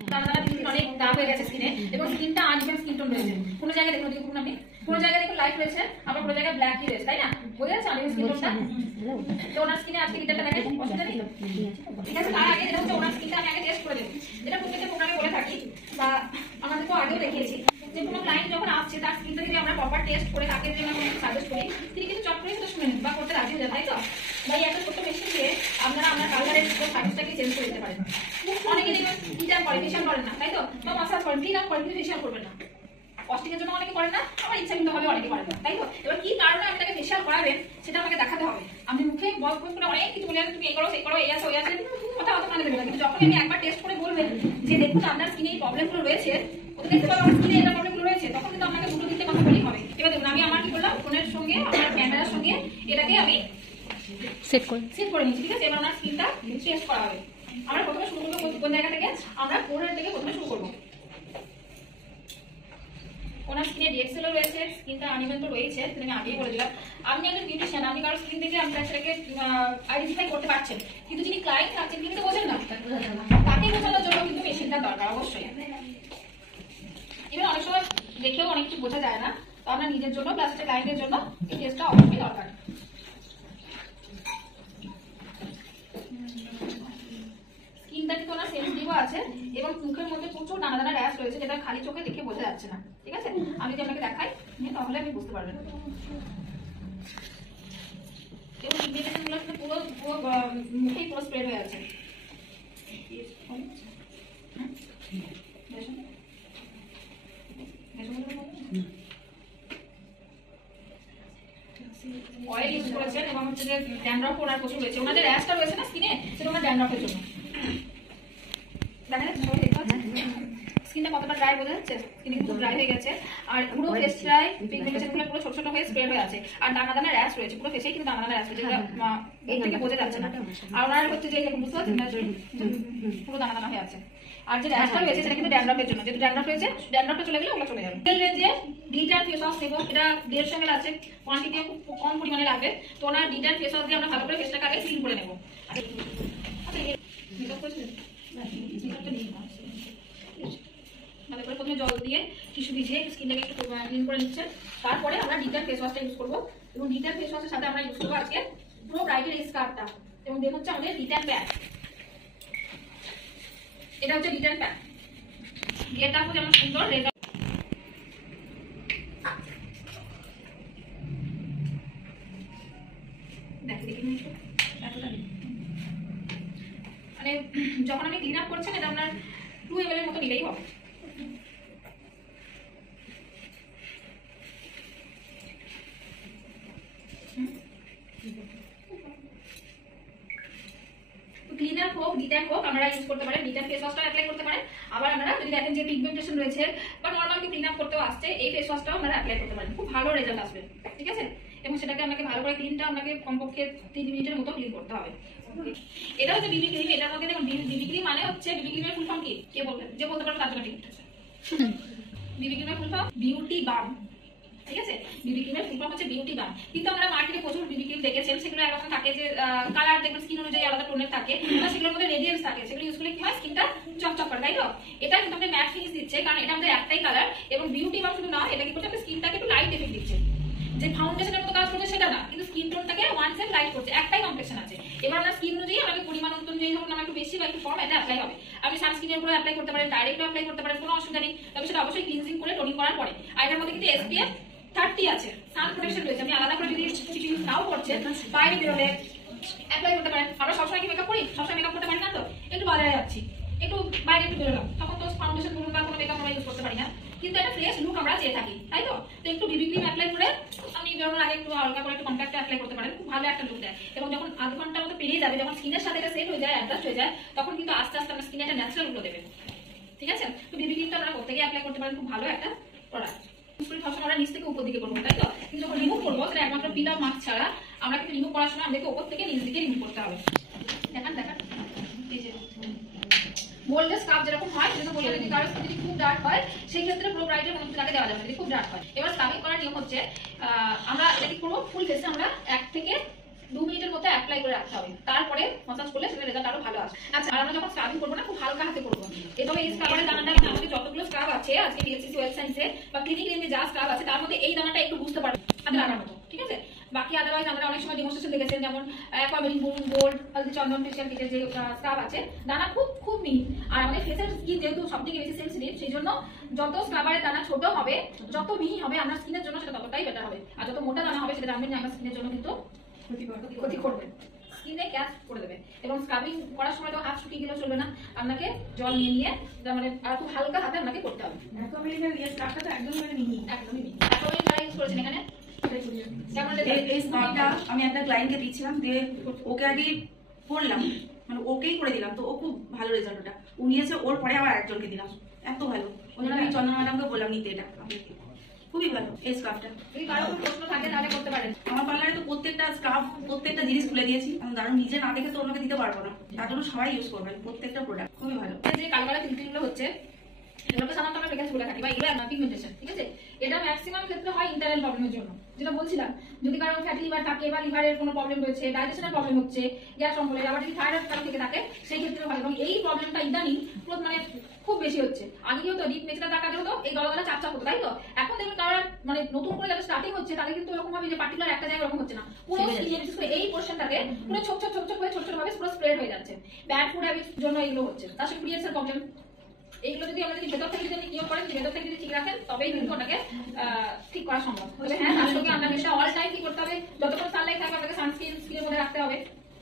অনেক দাগ হয়ে গেছে স্কিনে এবং স্কিনটা আনইভেন স্কিন টোন রয়েছে। কোনো জায়গায় দেখুন দেখুন আপনি কোনো জায়গায় দেখুন লাইট রয়েছে আবার কোনো জায়গায় ব্ল্যাকই রয়েছে, তাই না? বোঝা যাচ্ছে আনইভেন স্কিন টোনটা। তো ওনার স্কিনে আজকে ডিটেলটা দেখেন, অসুবিধা নেই। ঠিক আছে, তার আগে যেটা হচ্ছে ওনার স্কিনটা আমি আগে টেস্ট করে দেব। যেটা প্রত্যেকটা প্রোগ্রামে বলে থাকি বা আমাদের তো আগেও দেখিয়েছি যে কোনো ক্লায়েন্ট যখন আসছে তার স্কিনটা যদি আমরা প্রপার টেস্ট করে তাকে যদি আমরা কোনো সাজেস্ট করি তিনি কিন্তু চট করে সেটা শুনে নিন বা করতে রাজি হয়ে যান, তাই তো? ভাই একটা ছোট্ট মেশিন দিয়ে আপনারা আপনার কালারের সার্ভিসটাকে চেঞ্জ করে দিতে পারেন। অনেকে দেখবেন ডিটার করে ফেশিয়াল করেন না, তাই তো? বা মাসাজ করেন, ক্লিন আপ করেন, কিন্তু ফেশিয়াল করবেন না। কস্টিং এর জন্য অনেকে করেন না, আবার ইচ্ছাকৃতভাবে অনেকে করেন না, তাই তো? এবার কি কারণে আপনাকে ফেশিয়াল করাবেন সেটা আমাকে দেখাতে হবে। আমি মুখে বল করে অনেক কিছু বলে তুমি এই করো সেই করো এই আছে ওই আছে কথা অত মানে দেবে না, কিন্তু যখন আপনি একবার টেস্ট করে বলবেন যে দেখুন আপনার স্কিনে এই প্রবলেমগুলো রয়েছে, ওটা দেখতে পাবো আমার স্কিনে এটা প্রবলেমগুলো রয়েছে, তখন কিন্তু আপনাকে দুটো দিতে কথা বলেই হবে। এবার দেখুন আমি আমার কি করলাম, ফোনের সঙ্গে আমার ক্যামেরার সঙ্গে এটাকে আমি সেট করে নিচ্ছি। ঠিক আছে, এবার আমার স্কিনটা টেস্ট করা হবে। আমরা প্রথমে শুরু করবো কোন জায়গা থেকে, আমরা ফোনের থেকে প্রথমে শুরু করবো। ওনার স্কিনে ডিএক্সএল রয়েছে, স্কিনটা আনইভেন তো রয়েছে, আমি আগেই বলে দিলাম। আপনি একজন বিউটিশিয়ান, আপনি কারো স্কিন দেখে আপনি সেটাকে আইডেন্টিফাই করতে পারছেন, কিন্তু যিনি ক্লায়েন্ট আছেন তিনি তো বোঝেন না, তাকে বোঝানোর জন্য কিন্তু মেশিনটা দরকার অবশ্যই। এবার অনেক সময় দেখেও অনেক কিছু বোঝা যায় না, তো আপনার নিজের জন্য প্লাস ক্লায়েন্টের জন্য এই টেস্টটা অবশ্যই দরকার। স্কিনটা কিন্তু ওনার সেনসিটিভও আছে এবং মুখের মধ্যে প্রচুর দানা দানা র্যাশ রয়েছে, যেটা খালি চোখে দেখে বোঝা যাচ্ছে না। ঠিক আছে, আমি যদি আপনাকে দেখাই তাহলে আপনি বুঝতে পারবেন। এবং ইনভিটেশনগুলো পুরো পুরো মুখেই পুরো স্প্রেড হয়ে আছে। অয়েল ইউজ করেছেন এবং হচ্ছে যে ড্যান্ড্রফ ওনার প্রচুর রয়েছে, ওনাদের র্যাশটা রয়েছে না স্কিনে, সেটা ওনার ড্যান্ড্রফের জন্য। স্কিনটা কতটা ড্রাই বোঝা যাচ্ছে, স্কিন কিন্তু ড্রাই হয়ে গেছে আর পুরো ফেসটায় পিগমেন্টেশনগুলো পুরো ছোট ছোট হয়ে স্প্রেড হয়ে আছে আর দানা দানা র্যাশ রয়েছে, পুরো ফেসেই কিন্তু দানা দানা র্যাশ রয়েছে, যেটা এই থেকে বোঝা যাচ্ছে না। আর ওনার হচ্ছে যে বুঝতে পারছেন পুরো দানা দানা হয়ে আছে। আর যে র্যাশটা রয়েছে সেটা কিন্তু ড্যান্ড্রফের জন্য, যেহেতু ড্যান্ড্রফ রয়েছে, ড্যান্ড্রফটা চলে গেলে ওগুলো চলে যাবে। তেল রেঞ্জে ডিটার ফেস ওয়াশ নেব, এটা 150 ml আছে, কোয়ান্টিটিও খুব কম পরিমাণে লাগবে। তো ওনার ডিটার ফেস ওয়াশ দিয়ে আমরা ভালো করে ফেসটাকে আগে ক্লিন করে নেব। ভালো করে প্রথমে জল দিয়ে টিস্যু ভিজিয়ে স্কিনটাকে একটু ক্লিন করে নিচ্ছেন, তারপরে আমরা ডিটার ফেস ওয়াশটা ইউজ করবো। এবং ডিটার ফেস ওয়াশের সাথে আমরা ইউজ করবো আজকে পুরো ব্রাইটের এই স্কার্ফটা, এবং দেন হচ্ছে আমাদের ডিটার প্যাক। এটা হচ্ছে ডিটার প্যাক, এটা হচ্ছে যেমন সুন্দর রেড মানে যখন আপনি ক্লিন আপ করছেন এটা আপনার 2 ml এর মতো নিলেই হবে। ক্লিনার হোক ডিট্যান হোক আমরা ইউজ করতে পারেন, ডিট্যান ফেস ওয়াশটা অ্যাপ্লাই করতে পারেন। আবার আমরা যদি দেখেন যে পিগমেন্টেশন রয়েছে বা নরমাল কি ক্লিন আপ করতেও আসছে, এই ফেস ওয়াশটাও আমরা অ্যাপ্লাই করতে পারেন, খুব ভালো রেজাল্ট আসবে। ঠিক আছে, এবং সেটাকে আপনাকে ভালো করে ক্লিনটা আপনাকে কমপক্ষে 3 মিনিটের মতো ক্লিন করতে হবে। এটা হচ্ছে বিবি ক্রিম, এটার মধ্যে দেখুন বিবি ক্রিম মানে হচ্ছে বিবি ক্রিমের ফুল ফর্ম কি কে বলবেন, যে বলতে পারবে তার জন্য ঠিক আছে। বিবি ক্রিমের ফুল ফর্ম বিউটি বাম। ঠিক আছে, বিবি ক্রিমের ফুল ফর্ম হচ্ছে বিউটি বাম। কিন্তু আমরা মার্কেটে প্রচুর বিবি ক্রিম দেখেছেন, সেগুলো একরকম থাকে যে কালার দেখবেন স্কিন অনুযায়ী আলাদা টোনের থাকে, সেগুলোর মধ্যে রেডিয়েন্স থাকে, সেগুলো ইউজ করলে কি হয় স্কিনটা চকচক করে, তাই তো? এটা কিন্তু আমাদের ম্যাট ফিনিশ দিচ্ছে, কারণ এটা আমাদের একটাই কালার। এবং বিউটি বাম শুধু না, এটা কি করছে আমাদের স্কিনটাকে একটু লাইট এফেক্ট দিচ্ছে, যে ফাউন্ডেশনের মতো কাজ করছে সেটা না, কিন্তু স্কিন টোনটাকে ওয়ান সেম লাইট করছে, একটাই কমপ্লেকশন আছে। এবার আপনার স্কিন অনুযায়ী আমাকে পরিমাণ অনুযায়ী যখন আমার একটু বেশি বা একটু কম এটা অ্যাপ্লাই হবে। আপনি সানস্ক্রিনের উপরে অ্যাপ্লাই করতে পারেন, ডাইরেক্টও অ্যাপ্লাই করতে পারেন, কোনো অসুবিধা নেই। তবে সেটা অবশ্যই ক্লিনজিং করে টোনিং করার পরে। আর এটার মধ্যে কিন্তু SPF 30 আছে, সান প্রোটেকশন রয়েছে। আপনি আলাদা করে যদি কিছু ইউজ নাও করছেন, বাইরে বেরোলে অ্যাপ্লাই করতে পারেন। আমরা সবসময় কি মেকআপ করি, সবসময় মেকআপ করতে পারি না, তো একটু বাজারে যাচ্ছি, একটু বাইরে একটু বেরোলাম, তখন তো ফাউন্ডেশন বলুন বা কোনো মেকআপ আমরা ইউজ করতে পারি না, কিন্তু একটা ফ্রেশ লুক আমরা চেয়ে থাকি, তাই তো? তো একটু বিবি ক্রিম অ্যাপ্লাই করে আপনি বেরোনোর আগে একটু হালকা করে একটু কম্প্যাক্ট অ্যাপ্লাই করতে পারেন, খুব ভালো একটা লুক দেয়। এবং যখন আধ ঘন্টার মতো পেরিয়ে যাবে, যখন স্কিনের সাথে এটা সেট হয়ে যায়, অ্যাডজাস্ট হয়ে যায়, তখন কিন্তু আস্তে আস্তে আপনার স্কিনে একটা ন্যাচারাল লুক দেবে। ঠিক আছে, তো বিবি ক্রিমটা আপনারা প্রত্যেকেই অ্যাপ্লাই করতে পারেন, খুব ভালো একটা প্রোডাক্ট। সবসময় আমরা নিচ থেকে উপর দিকে করবো, তাই তো? কিন্তু যখন রিমুভ করবো সেটা একমাত্র পিল অফ মাস্ক ছাড়া আমরা কিন্তু রিমুভ করার সময় আমাদেরকে উপর থেকে নিচ দিকে রিমুভ করতে হবে। দেখান দেখান, এই যে গোল্ডেন স্কার্ফ যেরকম হয়, যেটা বলে যদি কারো যদি খুব ডার্ক হয় সেই ক্ষেত্রে পুরো ব্রাইটের মধ্যে তাকে দেওয়া যাবে, যদি খুব ডার্ক হয়। এবার স্কার্ফিং করার নিয়ম হচ্ছে আমরা এটা কি করবো, ফুল ফেসে আমরা 1 থেকে 2 মিনিটের মধ্যে অ্যাপ্লাই করে রাখতে হবে, তারপরে মাসাজ করলে সেটা রেজাল্ট আরো ভালো আসবে। আচ্ছা, আর আমরা যখন স্ক্রাবিং করবো না, খুব হালকা হাতে করবো। তবে এই স্ক্রাবের দানাটা আমাদের যতগুলো স্ক্রাব আছে আজকে বিএসসি ওয়েব সায়েন্সে বা ক্লিনিক রেঞ্জে যা স্ক্রাব আছে তার মধ্যে এই দানাটা একটু বুঝতে পারবে হাতে লাগার মতো, ঠিক আছে। বাকি আদারওয়াইজ আমরা অনেক সময় ডেমনস্ট্রেশন দেখেছেন, যেমন অ্যাকোয়ামেরিন, বুম, গোল্ড, হলদি চন্দন ফেশিয়াল কিটের যে স্ক্রাব আছে, দানা খুব খুব মিহি। আর আমাদের ফেসের স্কিন যেহেতু সবথেকে বেশি সেনসিটিভ, সেই জন্য যত স্ক্রাবারের দানা ছোট হবে, যত মিহি হবে আমার স্কিনের জন্য সেটা ততটাই বেটার হবে। আর যত মোটা দানা হবে সেটা জানবেন যে আমার স্কিনের জন্য কিন্তু ক্ষতি করবে, স্কিনে ক্যাচ করে দেবে। এবং স্ক্রাবিং করার সময় তো হাত শুকিয়ে গেলেও চলবে না, আপনাকে জল নিয়ে নিয়ে মানে আর খুব হালকা হাতে আপনাকে করতে হবে। অ্যাকোয়ামেরিনের এই স্ক্রাবটা তো একদমই মিহি, একদমই মিহি। অ্যাকোয়ামেরিন যারা ইউজ করেছেন এখানে এই স্ক্রাবটা আমি একটা ক্লায়েন্টকে দিচ্ছিলাম, দিয়ে ওকে আগে করলাম, মানে ওকেই করে দিলাম, তো ও খুব ভালো রেজাল্ট। ওটা ও নিয়েছে, ওর পরে আবার একজনকে দিলাম, এত ভালো। ওই জন্য আমি চন্দনা ম্যাডামকে বললাম নিতে, এটা আপনাকে খুবই ভালো এই স্ক্রাবটা। যদি কারো কোনো প্রশ্ন থাকে তাহলে করতে পারেন। আমার পার্লারে তো প্রত্যেকটা স্ক্রাব, প্রত্যেকটা জিনিস খুলে দিয়েছি, কারণ নিজে না দেখে তো ওনাকে দিতে পারবো না, তার জন্য সবাই ইউজ করবেন প্রত্যেকটা প্রোডাক্ট, খুবই ভালো। যে কালো কালো তিলগুলো হচ্ছে এগুলোকে সাধারণত আমরা মেকানিক্স বলে থাকি, বা এগুলো পিগমেন্টেশন, ঠিক আছে। এটা ম্যাক্সিমাম ক্ষেত্রে হয় ইন্টারনাল প্রবলেমের জন্য, যেটা বলছিলাম। যদি কারো ফ্যাটি লিভার থাকে বা লিভারের কোনো প্রবলেম রয়েছে, ডাইজেশনের প্রবলেম হচ্ছে, গ্যাস অম্বলের, আবার যদি থাইরয়েড কারো থেকে থাকে সেই ক্ষেত্রে হয়। এবং এই প্রবলেমটা ইদানিং মানে খুব বেশি হচ্ছে। আগে কি হতো, ডিপ মেচেটা টাকা হতো, এই গলাগলা চাপ চাপ হতো, তাই তো। এখন দেখবেন কারোর মানে নতুন করে যারা স্টার্টিং হচ্ছে তাদের কিন্তু এরকম ভাবে যে পার্টিকুলার একটা জায়গায় এরকম হচ্ছে না, পুরো বিশেষ করে এই পোর্শনটাতে পুরো ছোট ছোট ছোট ছোট করে ছোট ছোট ভাবে পুরো স্প্রেড হয়ে যাচ্ছে। ব্যাড ফুড হ্যাবিটস জন্য এগুলো হচ্ছে। তার সাথে পিরিয়ডসের প্রবলেম, এইগুলো যদি আমরা যদি ভেতর থেকে যদি কিওর করেন, ভেতর থেকে যদি ঠিক রাখেন, তবেই কিন্তু ওটাকে ঠিক করা সম্ভব। তবে হ্যাঁ, তার সঙ্গে আপনাকে সেটা অল টাইম কি করতে হবে, যতক্ষণ সানলাইট থাকবে আপনাকে সানস্ক্রিন স্কিনের মধ্যে রাখতে হবে,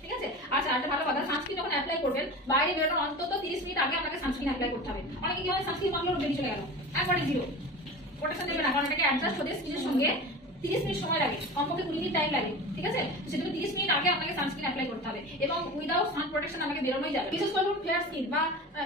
ঠিক আছে। আচ্ছা, একটা ভালো কথা, সানস্ক্রিন যখন অ্যাপ্লাই করবেন বাইরে বেরোনোর অন্তত 30 মিনিট আগে আপনাকে সানস্ক্রিন অ্যাপ্লাই করতে হবে। অনেকে কি হয়, সানস্ক্রিন মাখলো বেরিয়ে চলে গেল, একবারে জিরো প্রোটেকশন দেবে না, কারণ এটাকে অ্যাডজাস্ট হতে স্কিনের সঙ্গে 30 মিনিট সময় লাগে, কমপক্ষে 20 মিনিট টাইম লাগে, ঠিক আছে। সেজন্য 30 মিনিট আগে আপনাকে সানস্ক্রিন অ্যাপ্লাই করতে হবে এবং উইদাউট সান প্রোটেকশন আমাকে বেরোনোই যাবে। বিশেষ করে ফেয়ার স্কিন বা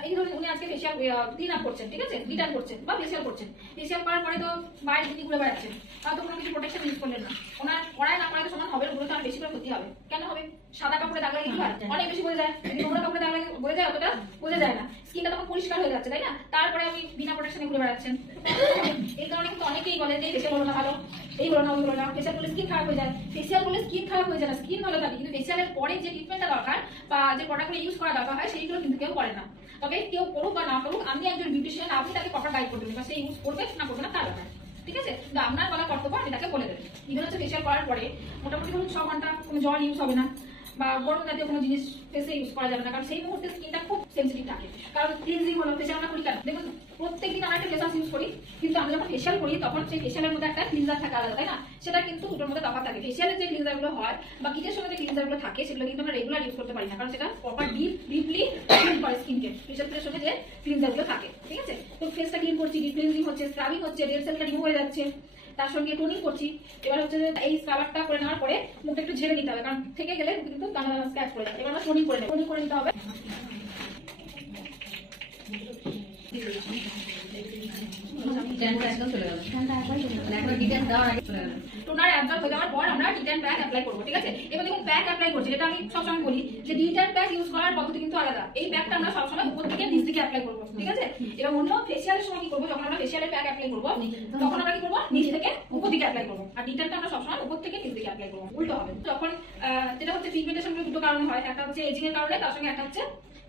এই ধরুন উনি আজকে ফেশিয়াল ক্লিন আপ করছেন, ঠিক আছে, ডিটান করছেন বা ফেশিয়াল করছেন। ফেশিয়াল করার পরে তো বাইরে তিনি ঘুরে বেড়াচ্ছেন, তাহলে কোনো কিছু প্রোটেকশন ইউজ করলেন না। ওনার কড়াই না করাই তো সমান হবে, ওগুলো তো আর বেশি করে ক্ষতি হবে। কেন হবে? সাদা কাপড়ে দাগ লাগে কি হয়, অনেক বেশি বোঝা যায়। যদি নোংরা কাপড়ে দাগ লাগে বোঝা যায়, অতটা বোঝা যায় না। স্কিনটা তখন পরিষ্কার হয়ে যাচ্ছে, তাই না। তারপরে আমি বিনা প্রোটেকশনে ঘুরে বেড়াচ্ছেন। এই কারণে কিন্তু অনেকেই বলে যে ফেশিয়াল হলো না ভালো, এই হলো না ওই হলো না, ফেশিয়াল করলে স্কিন খারাপ হয়ে যায়। ফেশিয়াল করলে স্কিন খারাপ হয়ে যায় না, স্কিন ভালো থাকে, কিন্তু ফেশিয়ালের পরে যে ট্রিটমেন্টটা দরকার বা যে প্রোডাক্টগুলো ইউজ করা দরকার হয় সেইগুলো কিন্তু কেউ করে না। তবে কেউ করুক বা না করুক, আমি একজন বিউটিশিয়ান, আপনি তাকে প্রপার গাইড করবেন, বা সে ইউজ করবে না করবে না তার ব্যাপার, ঠিক আছে। কিন্তু আপনার বলা কর্তব্য আপনি তাকে বলে দেবেন। ইভেন হচ্ছে ফেশিয়াল করার পরে মোটামুটি ধরুন 6 ঘন্টা কোনো জল ইউজ হবে না বা গরম জাতীয় কোনো জিনিস ফেসে ইউজ করা যাবে না, কারণ সেই মুহূর্তে স্কিনটা খুব সেন্সিটিভ থাকে। কারণ ক্লিনজিং হলো, ফেশিয়াল আমরা করি কেন, দেখুন প্রত্যেকদিন আমরা একটা ফেস ওয়াশ ইউজ করি, কিন্তু আমরা যখন ফেশিয়াল করি তখন সেই ফেশিয়ালের মধ্যে একটা ক্লিনজার থাকে আলাদা, তাই না। সেটা কিন্তু দুটোর মধ্যে তফাৎ থাকে। ফেশিয়ালের যে ক্লিনজার গুলো হয় বা কিটের সঙ্গে যে ক্লিনজার গুলো থাকে সেগুলো কিন্তু আমরা রেগুলার ইউজ করতে পারি না, কারণ সেটা প্রপার ডিপলি ক্লিন করে স্কিনকে। ফেশিয়ালের সঙ্গে যে ক্লিনজার গুলো থাকে, ঠিক আছে। তো ফেসটা ক্লিন করছি, ডিপ ক্লিনজিং হচ্ছে, স্ক্রাবিং হচ্ছে, ডেড সেলটা রিমুভ হয়ে যাচ্ছে, তার সঙ্গে টোনিং করছি। এবার হচ্ছে যে এই স্ক্রাবারটা করে নেওয়ার পরে মুখটা একটু ঝেড়ে নিতে হবে, কারণ থেকে গেলে কিন্তু দানা দানা স্ক্র্যাচ করে যাবে। এবার আমরা টোনিং করে নেব, টোনিং করে নিতে হবে। টোনার অ্যাবজর্ব হয়ে যাওয়ার পর আমরা ডিটেন প্যাক অ্যাপ্লাই করব, ঠিক আছে। এবার দেখুন প্যাক অ্যাপ্লাই করছি, যেটা আমি সবসময় বলি যে ডিটেন প্যাক ইউজ করার পদ্ধতি কিন্তু আলাদা। এই প্যাকটা আমরা সবসময় উপর থেকে নিচ দিকে অ্যাপ্লাই করব, ঠিক আছে। এবার অন্য ফেশিয়ালের সময় কি করব, যখন আমরা ফেশিয়ালের প্যাক অ্যাপ্লাই করব তখন আমরা কি করব, নিচ থেকে উপর দিকে অ্যাপ্লাই করব। আর ডিটেনটা আমরা সবসময় উপর থেকে নিচ দিকে অ্যাপ্লাই করব, উল্টো হবে। যখন যেটা হচ্ছে পিগমেন্টেশন গুলো দুটো কারণে হয়, একটা হচ্ছে এজিং এর কারণে, তার সঙ্গে একটা হচ্ছে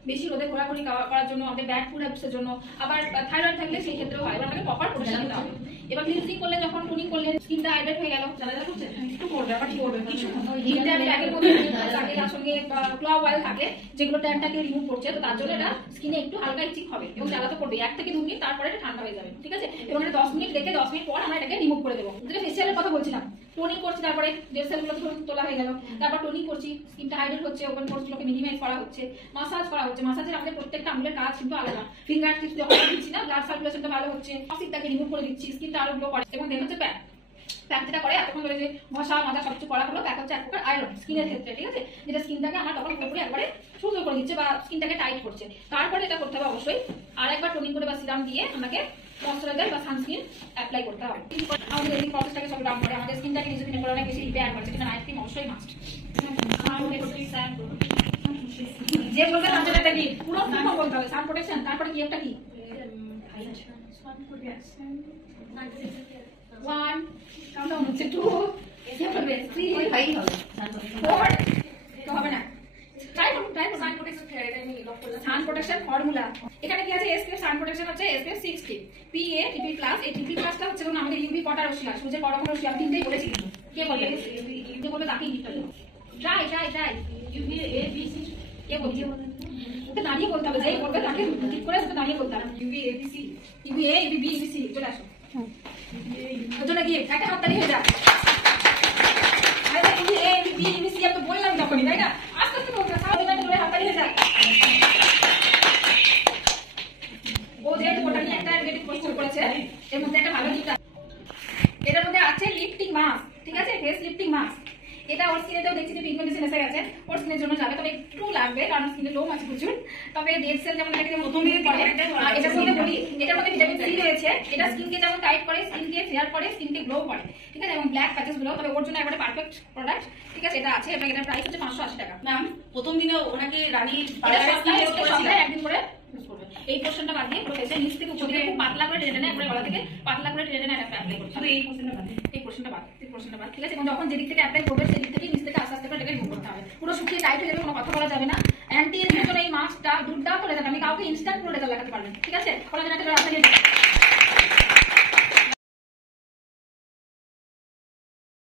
বেশি রোদে ঘোরাঘুরি করার জন্য, আমাদের ব্যাড ফুড হ্যাবিটসের জন্য, আবার থাইরয়েড থাকলে সেই ক্ষেত্রেও হয়। এবার আমাকে প্রপার প্রোটেকশন দিতে হবে। এবার ক্লিনজিং করলে, যখন টোনিং করলে স্কিনটা হাইড্রেট হয়ে গেল, জানা করছে একটু করবে, আবার কি করবে কিছু ডিটেন প্যাকের মধ্যে থাকে, তার সঙ্গে ক্লভ অয়েল থাকে যেগুলো ট্যানটাকে রিমুভ করছে, তো তার জন্য এটা স্কিনে একটু হালকা ইচিক হবে এবং জ্বালা তো করবে। 1 থেকে 2 মিনিট, তারপরে এটা ঠান্ডা হয়ে যাবে, ঠিক আছে। এবং এটা 10 মিনিট রেখে 10 মিনিট পর আমরা এটাকে রিমুভ করে দেবো। যেটা ফেশিয়ালের কথা বলছিলাম, টোনিং করছি, তারপরে ডেড সেলগুলো তোলা হয়ে গেল, তারপর টোনিং করছি, স্কিনটা হাইড্রেট হচ্ছে, ওপেন পোর্সগুলোকে মিনিমাইজ করা হচ্ছে, মাসাজ করা হচ্ছে। মাসাজের আমাদের প্রত্যেকটা আঙুলের কাজ কিন্তু আলাদা। ফিঙ্গার টিপস যখন দিচ্ছি না, ব্লাড সার্কুলেশনটা ভালো হচ্ছে, অক্সিজেনটাকে রিমুভ করে দিচ্ছি, স্কিনটা আরো গ্লো করে। এবং দেখো হচ্ছে প্যাক, প্যাক যেটা করে এতক্ষণ ধরে যে ঘষা মাজা সবকিছু করা হলো, প্যাক হচ্ছে এক প্রকার আয়রন স্কিনের ক্ষেত্রে, ঠিক আছে, যেটা স্কিনটাকে আমার তখন পুরোপুরি একবারে সুন্দর করে দিচ্ছে বা স্কিনটাকে টাইট করছে। তারপরে এটা করতে হবে অবশ্যই আর একবার টোনিং করে বা সিরাম দিয়ে আমাকে ময়শ্চারাইজার বা সানস্ক্রিন অ্যাপ্লাই করতে হবে। আমাদের এই প্রসেসটাকে সব ডাউন করে আমাদের স্কিনটাকে নিজে দিনের পর অনেক বেশি রিপেয়ার করছে, কিন্তু নাইট ক্রিম অবশ্যই মাস্ট। যে বলবেন আমাদের কি পুরো ফুল বলতে হবে, সান প্রোটেকশন, তারপরে কি একটা কি 1 কাউন্টডাউন হচ্ছে 2 কে বলবে 3 ওই ভাই হবে 4 তো হবে না। ট্রাই করুন সান প্রোটেকশন ফেয়ার এটা আমি লক করলাম। সান প্রোটেকশন ফর্মুলা এখানে কি আছে SPF সান প্রোটেকশন হচ্ছে SPF 60 PA TP+ এই TP+ টা হচ্ছে কোন আমাদের UV কটা রশ্মি আর সূর্যের পরমাণু রশ্মি আমি তিনটেই বলেছি কিন্তু কে বলবে যে বলবে তাকে গিফট দেব। Try UV A B C কে বলবে ওকে দাঁড়িয়ে বলতে হবে যেই বলবে তাকে ঠিক করে ওকে দাঁড়িয়ে বলতে হবে UV A B C UV A UV B UV C চলে আসো ওজনে গিয়ে একটা হাততালি হয়ে যায়। আরে UV A UV B UV C আমি তো বললাম তখনই তাই না আস্তে আস্তে বলতে সারা দিন ধরে হাততালি হয়ে যায়। ও যে ওটা নিয়ে একটা এনগেটিভ কোশ্চেন করেছে এর মধ্যে একটা ভালো জিনিস এটার মধ্যে আছে লিফটিং মাস্ক ঠিক আছে ফেস লিফটিং মাস্ক এটা ওর স্কিনেতেও দেখছি যে পিগমেন্টেশন এসে গেছে ওর স্কিনের জন্য যাবে তবে একটু লাগবে কারণ স্কিনে লোম আছে প্রচুর তবে ডেড সেল যেমন এটাকে প্রথম দিকে পড়ে এটার মধ্যে বলি এটার মধ্যে ভিটামিন সি রয়েছে এটা স্কিনকে যেমন টাইট করে স্কিনকে ফেয়ার করে স্কিনকে গ্লো করে ঠিক আছে এবং ব্ল্যাক প্যাচেস গুলো তবে ওর জন্য একবারে পারফেক্ট প্রোডাক্ট ঠিক আছে এটা আছে এবং এটার প্রাইস হচ্ছে 580 টাকা। ম্যাম প্রথম দিনে ওনাকে রানীর এটা সপ্তাহে একদিন করে ইউজ করবে এই পোরশনটা বাদ দিয়ে পুরো ফেসের নিচ থেকে উপর দিকে খুব পাতলা করে টেনে টেনে একবারে গলা থেকে পাতলা করে টেনে টেনে এটা অ্যাপ্লাই করতে হবে এই পোরশনটা বাদ ঠিক আছে এবং যখন যেদিক থেকে অ্যাপ্লাই করবে সেদিক থেকে নিচ থেকে আস্তে আস্তে করে এটাকে রিমুভ করতে হবে পুরো শুকিয়ে টাইট হয়ে যাবে কোনো কথা বলা যাবে না অ্যান্টি এজের জন্য এই মাস্কটা দুর্দান্ত রেজাল্ট আমি কাউকে ইনস্ট্যান্ট পুরো রেজাল্ট লাগাতে পারবেন ঠিক আছে কোলাজেন একটা